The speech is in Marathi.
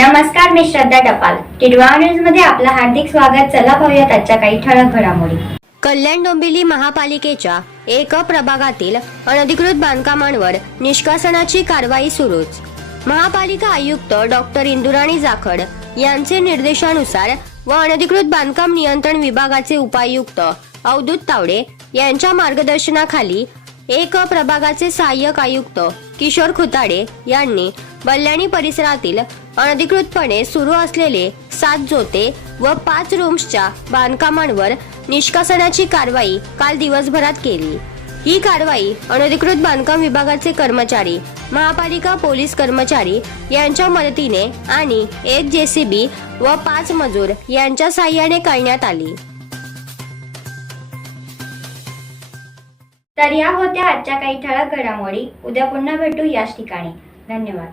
नमस्कार मी श्रद्धा टपाल. टिडवा न्यूजमध्ये आपलं हार्दिक स्वागत. चला पाहूयात आजच्या काही ठळक घडामोडी. कल्याण डोंबिवली महापालिकेच्या एक प्रभागातील अनधिकृत बांधकामांवर निष्कासनाची कारवाई सुरूच. महापालिका आयुक्त डॉक्टर इंदुराणी जाखड यांचे निर्देशानुसार व अनधिकृत बांधकाम नियंत्रण विभागाचे उपायुक्त अवधूत तावडे यांच्या मार्गदर्शनाखाली एक प्रभागाचे सहाय्यक आयुक्त किशोर खुताडे यांनी बल्याणी परिसरातील अनधिकृतपणे सुरू असलेले सात जोते व पाच रूम्सच्या बांधकामांवर निष्कासनाची कारवाई काल दिवसभरात केली. ही कारवाई अनधिकृत बांधकाम विभागाचे कर्मचारी महापालिका पोलीस कर्मचारी यांच्या मदतीने आणि एक जेसीबी व पाच मजूर यांच्या साह्याने करण्यात आली. तर या होत्या आजच्या काही ठळक घडामोडी. उद्या पुन्हा भेटू याच ठिकाणी. धन्यवाद.